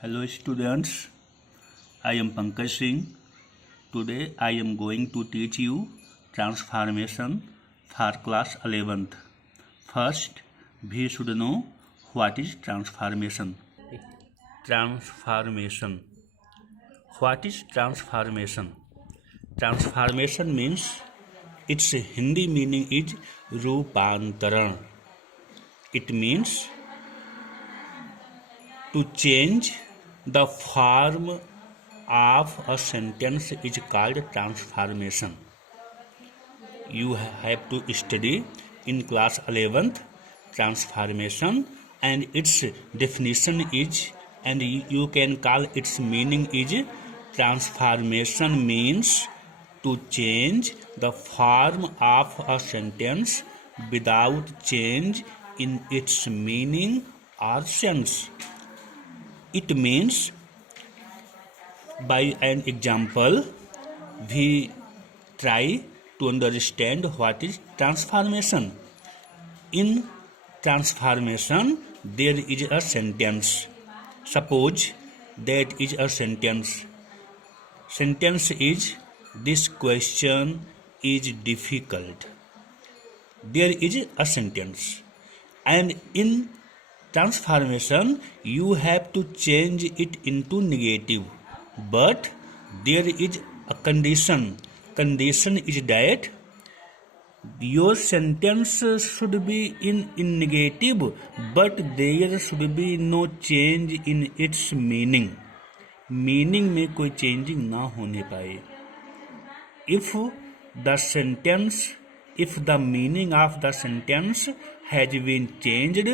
Hello students, I am Pankaj Singh. Today I am going to teach you transformation for class 11th. First, we should know what is transformation. Transformation. What is transformation? Transformation means its Hindi meaning is रूपांतरण. It means to change the form of a sentence is called transformation. You have to study in class 11th transformation, and its definition is, and you can call its meaning is, transformation means to change the form of a sentence without change in its meaning or sense. It means, by an example, we try to understand what is transformation. In transformation, there is a sentence. Suppose that is a sentence. Sentence is, this question is difficult. There is a sentence. And in transformation, you have to change it into negative. But there is a condition. Condition is that your sentence should be in negative, but there should be no change in its meaning. Meaning में कोई changing ना होने पाए. If the meaning of the sentence has been changed,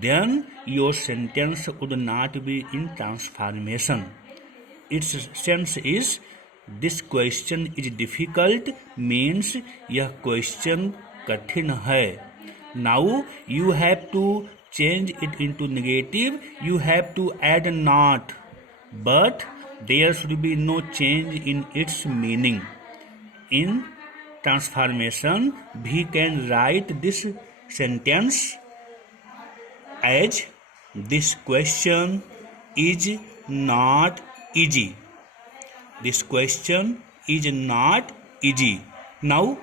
then your sentence would not be in transformation. Its sense is, this question is difficult means यह question कठिन है. Now you have to change it into negative. You have to add not, but there should be no change in its meaning. In transformation, we can write this sentence as, this question is not easy. This question is not easy. Now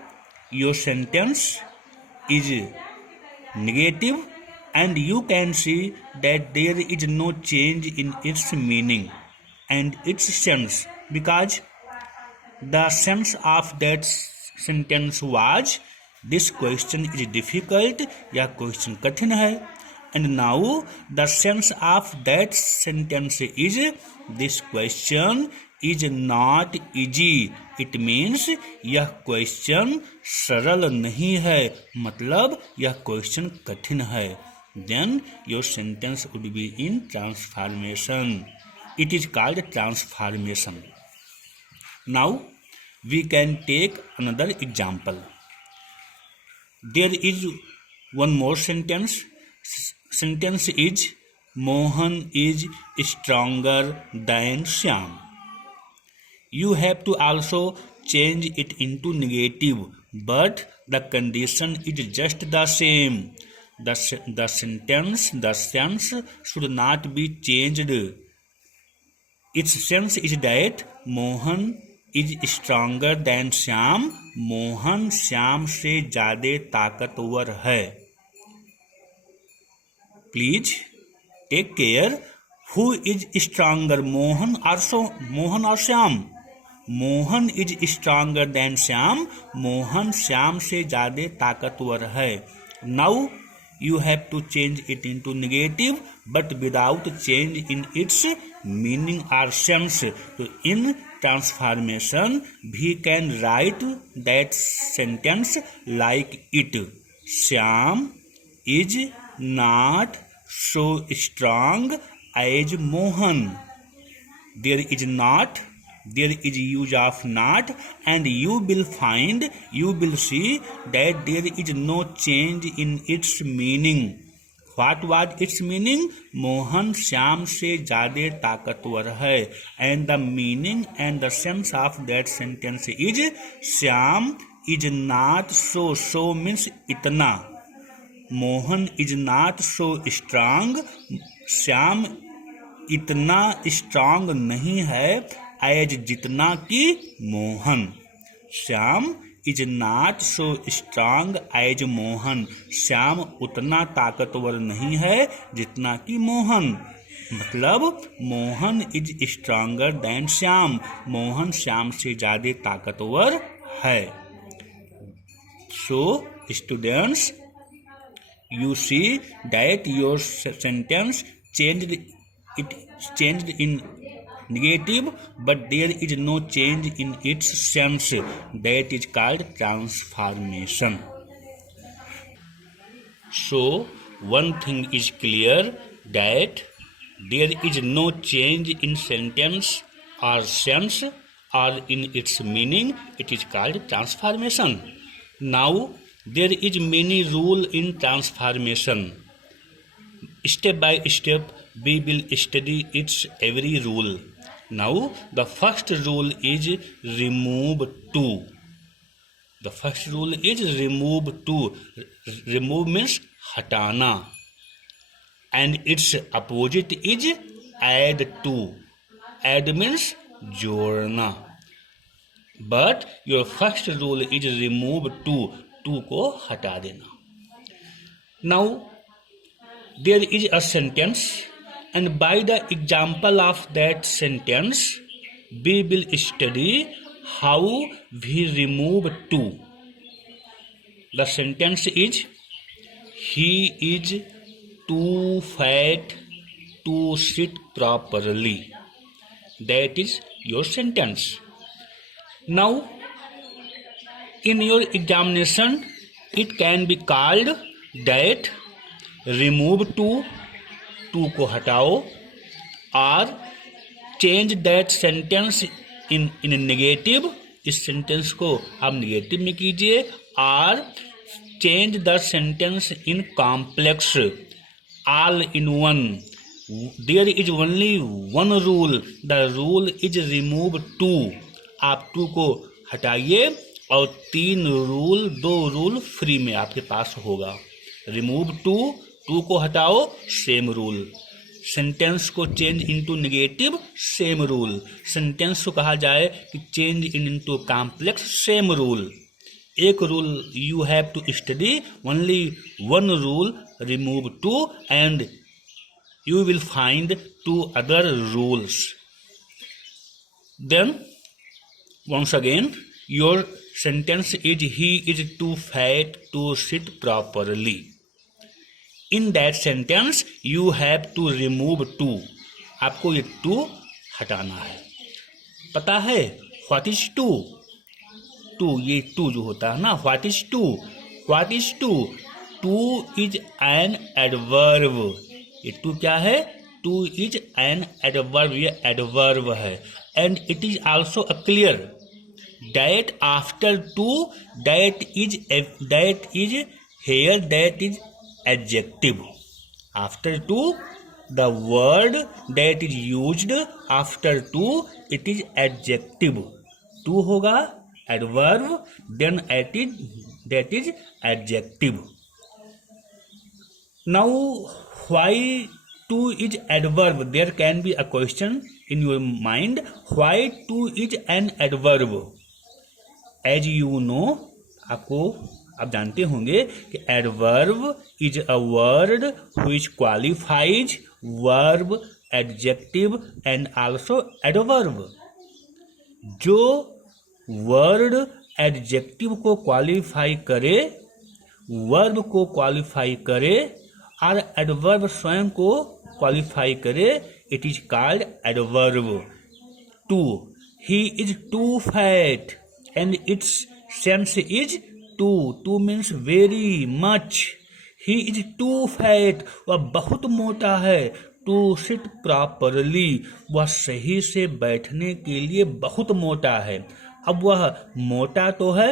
your sentence is negative, and you can see that there is no change in its meaning and its sense, because the sense of that sentence was, this question is difficult, यह question कठिन है. And now the sense of that sentence is, this question is not easy. It means यह question सरल नहीं है, मतलब यह question कठिन है. Then your sentence would be in transformation. It is called transformation. Now we can take another example. There is one more sentence. Sentence is, Mohan is stronger than Shyam. You have to also change it into negative, but the condition is just the same. The sense should not be changed. Its sense is that Mohan is stronger than Shyam. Mohan Shyam से ज्यादा ताकतवर है. Please take care. Who is stronger, Mohan or Shyam? Mohan is stronger than Shyam. Mohan Shyam से ज्यादा ताकतवर है. Now you have to change it into negative, but without change in its meaning or sense. So in transformation, we can write that sentence like it. Shyam is not so strong as Mohan. There is use of not, and you will see that there is no change in its meaning. What was its meaning? Mohan Shyam से ज्यादा ताकतवर है. And the meaning and the sense of that sentence is, Shyam is not so means इतना. Mohan is not so strong. Shyam इतना strong नहीं है as जितना कि Mohan. Shyam is not so strong as Mohan. Shyam उतना ताकतवर नहीं है जितना कि मोहन। मतलब Mohan is stronger than Shyam. Mohan Shyam से ज़्यादा ताकतवर है। So students, you see that your sentence changed in negative, but there is no change in its sense. That is called transformation. So one thing is clear, that there is no change in sentence or sense or in its meaning. It is called transformation. Now there is many rule in transformation. Step by step we will study its every rule. Now the first rule is remove to. The first rule is remove to. Remove means hatana, and its opposite is add to. Add means जोड़ना. But your first rule is remove to. To को हटा देना. Now there is a sentence, and by the example of that sentence we will study how we remove to. The sentence is he is too fat to sit properly. That is your sentence. Now in your examination it can be called that remove to को हटाओ, और change that sentence in negative. इस sentence को आप negative में कीजिए, और change the sentence in complex, all in one. There is only one rule. The rule is remove to. आप टू को हटाइए और दो रूल फ्री में आपके पास होगा. रिमूव टू को हटाओ, सेम रूल. सेंटेंस को change into negative, same rule. Sentence को कहा जाए कि change into complex, same rule. एक rule you have to study, only one rule, remove to, and you will find two other rules. Then once again, your sentence is he is too fat to sit properly. In that sentence you have to remove to. आपको ये to हटाना है. पता है what is to? To, ये to जो होता है ना, what is to? What is to? To is an adverb. ये to क्या है? To is an adverb. ये adverb है. And it is also a clear that after to that is here, that is adjective. After to, the word that is used after to, it is adjective. To होगा adverb, then that is adjective. Now why to is adverb? There can be a question in your mind, why to is an adverb? As you know, आप जानते होंगे कि adverb is a word which qualifies verb, adjective and also adverb. जो word adjective को qualify करे, verb को qualify करे और adverb स्वयं को क्वालिफाई करे, it is called adverb. To, he is too fat, and its sense is too. Too means very much. He is too fat, वह बहुत मोटा है. To sit properly, वह सही से बैठने के लिए बहुत मोटा है. अब वह मोटा तो है,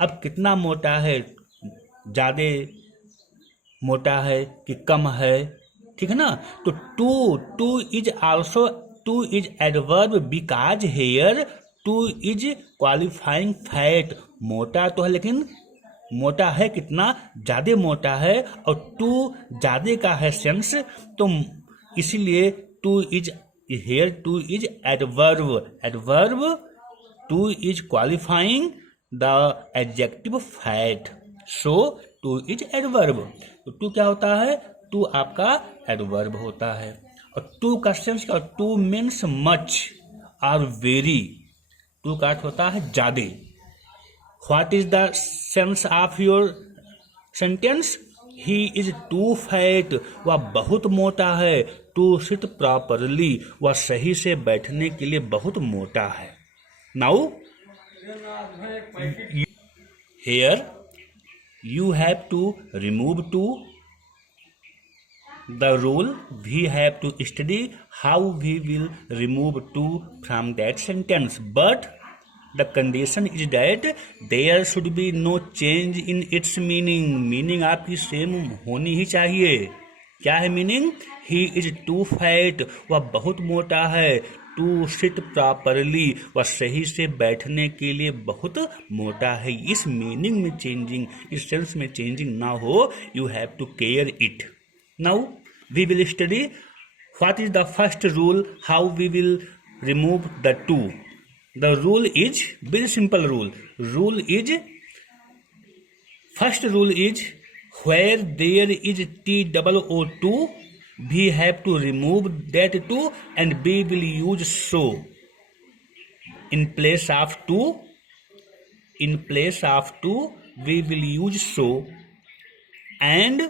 अब कितना मोटा है, ज़्यादा मोटा है कि कम है, ठीक है ना. तो two is also, two is adverb because here two is qualifying fat. मोटा तो है लेकिन मोटा है कितना, ज़्यादा मोटा है, और टू ज़्यादा का है सेंस, तो इसीलिए to is here to is adverb. Adverb to is qualifying the adjective fat. So to is adverb. तो to क्या होता है? To आपका adverb होता है. और to का सेंस क्या? To means much or very. to का अर्थ होता है ज्यादा. What is the sense of your sentence? He is too fat. वह बहुत मोटा है. To sit properly. वह सही से बैठने के लिए बहुत मोटा है. Now here you have to remove to. The rule we have to study how we will remove to from that sentence. But the condition is that there should be no change in its meaning. Meaning आपकी same होनी ही चाहिए. क्या है meaning? He is too fat. वह बहुत मोटा है. To sit properly. वह सही से बैठने के लिए बहुत मोटा है. इस मीनिंग में चेंजिंग, इस सेंस में चेंजिंग ना हो. You have to care it. Now we will study what is the first rule, how we will remove the to. The rule is very simple rule. First rule is where there is TOO, we have to remove that to and we will use so in place of to. In place of to we will use so, and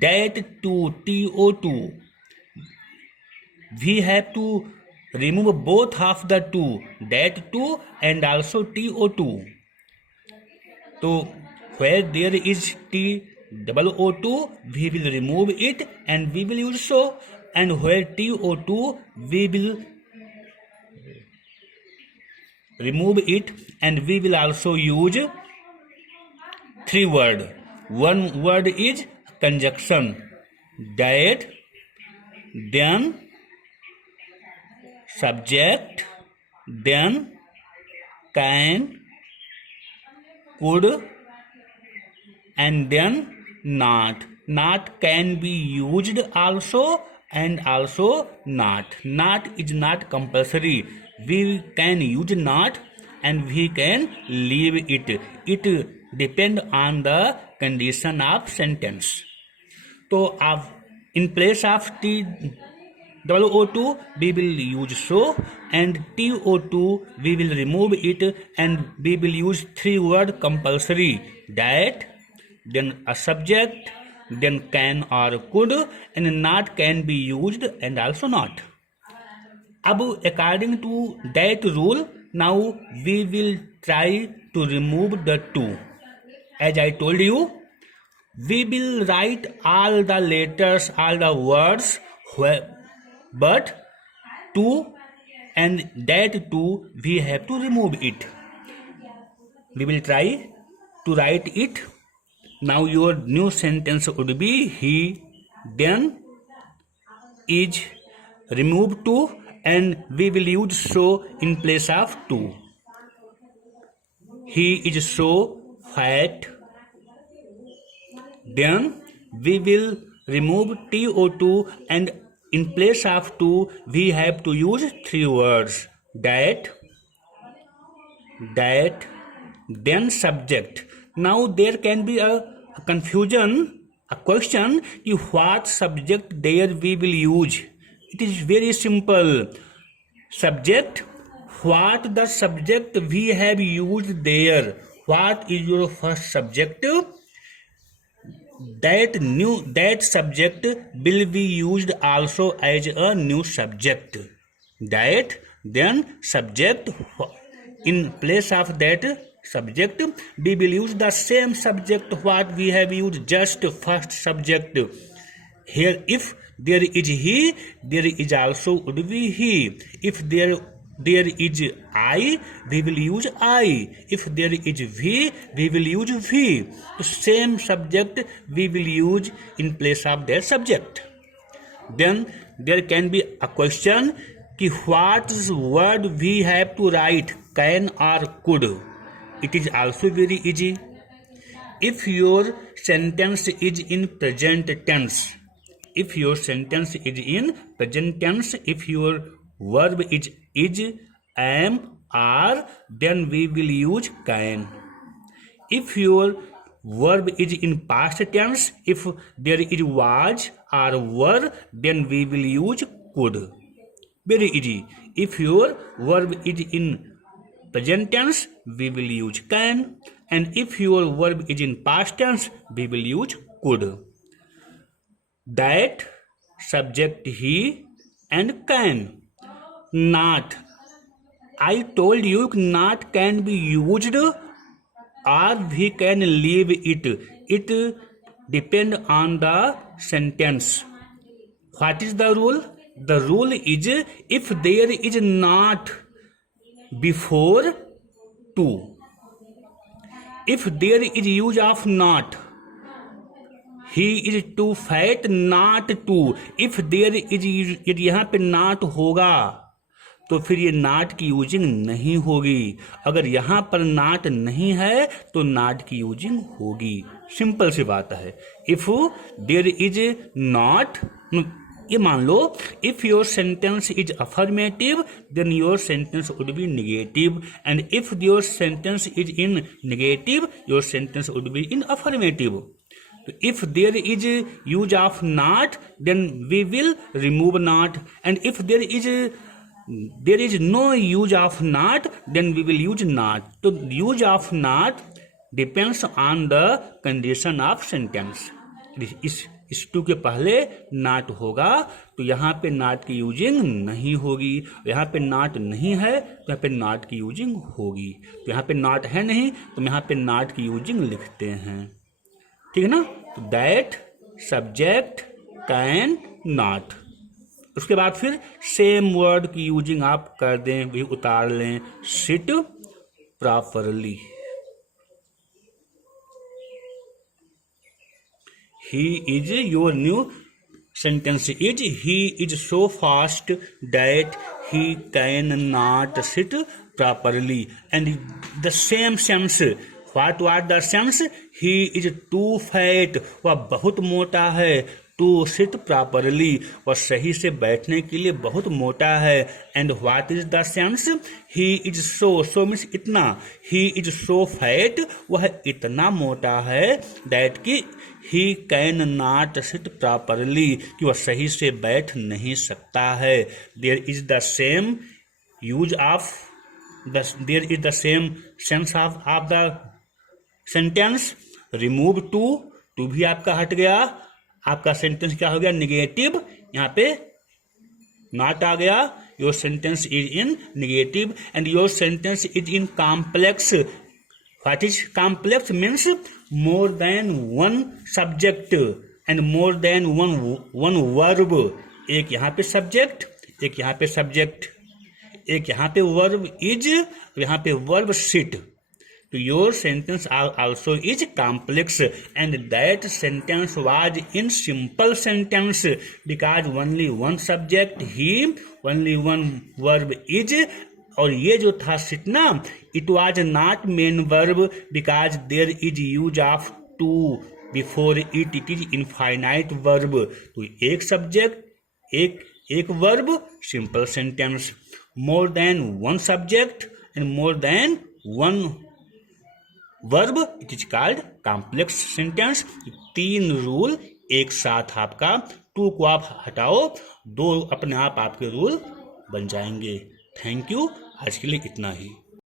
that to TO2 we have to remove both of the two, that two and also TO2. So where there is TOO2 we will remove it and we will use so, and where TO2 we will remove it and we will also use three words. One word is conjunction, that, then subject, then can, could, and then not. Not can be used also and also not. Not is not compulsory. We can use not and we can leave it. It depends on the condition of sentence. So in place of TOO2 we will use so, and TO2 we will remove it and we will use three words compulsory, that, then a subject, then can or could, and not can be used and also not. Ab according to that rule, now we will try to remove the to. As I told you, we will write all the letters, all the words, but to and that to we have to remove it. We will try to write it. Now your new sentence would be he then is removed to, and we will use so in place of to. He is so fat. Then we will remove TO2 and in place of to we have to use three words, that, then subject. Now there can be a confusion, a question, what subject there we will use. It is very simple. Subject, what the subject we have used there. What is your first subject? That subject will be used also as a new subject. That, then subject, in place of that subject we will use the same subject what we have used, just first subject. Here if there is he, there is also would be he. If there is I, we will use I. If there is we will use we. The same subject we will use in place of that subject. Then there can be a question, what word we have to write, can or could. It is also very easy. If your sentence is in present tense, if your sentence is in present tense, if your verb is, am, are, then we will use can. If your verb is in past tense, if there is was or were, then we will use could. Very easy. If your verb is in present tense, we will use can, and if your verb is in past tense, we will use could. That, subject he and can. Not, I told you not can be used or we can leave it. It depend on the sentence. What is the rule? The rule is if there is not before to, if there is use of not, he is too fat not to, if there is, यहाँ पे not होगा तो फिर ये नाट की using नहीं होगी। अगर यहाँ पर नाट नहीं है तो नाट की यूजिंग होगी। सिंपल सी बात है। इफ देयर इज नॉट, ये मान लो if your sentence is affirmative then your sentence would be negative, and if your sentence is in negative your sentence would be in affirmative. If there is use of not, then we will remove not, and if there is no use of not, then we will use not. So use of not depends on the condition of sentence. इस to के पहले not होगा तो यहाँ पे not की using नहीं होगी, यहाँ पे not नहीं है तो यहाँ पे not की यूजिंग होगी, तो यहाँ पे not है नहीं तो यहाँ पे not की यूजिंग लिखते हैं। ठीक है ना। तो दैट, सब्जेक्ट, कैन, नॉट। उसके बाद फिर सेम वर्ड की यूजिंग आप कर दें, भी उतार लें। Seat properly, he is, your new sentence is he is so fast that he can not sit properly, and the same sense, What was the sense? He is too fat. वह बहुत मोटा है। To sit properly, वह सही से बैठने के लिए बहुत मोटा है। And what is the sense? He is so, so means इतना। He is so fat, वह इतना मोटा है। That कि he can not sit properly, कि वह सही से बैठ नहीं सकता है। There is the same use of there is the same sense of the sentence. Remove to भी आपका हट गया, आपका सेंटेंस क्या हो गया, निगेटिव। यहाँ पे नॉट आ गया, your sentence is in negative, and your sentence is in complex. What is complex? Means more than one subject and more than one verb. एक यहाँ पे सब्जेक्ट, एक यहाँ पे सब्जेक्ट, एक यहाँ पे वर्ब इज, यहाँ पे verb sit. So your sentence also is complex, and that sentence was in simple sentence because only one subject he, only one verb is, और ये जो था sit ना, it was not main verb because there is use of to before it, it is infinite verb। तो एक subject एक verb, simple sentence। more than one subject and more than one verb, it is called complex sentence. तीन rule एक साथ आपका, to को आप हटाओ, दो अपने आप आपके रूल बन जाएंगे। थैंक यू, आज के लिए इतना ही।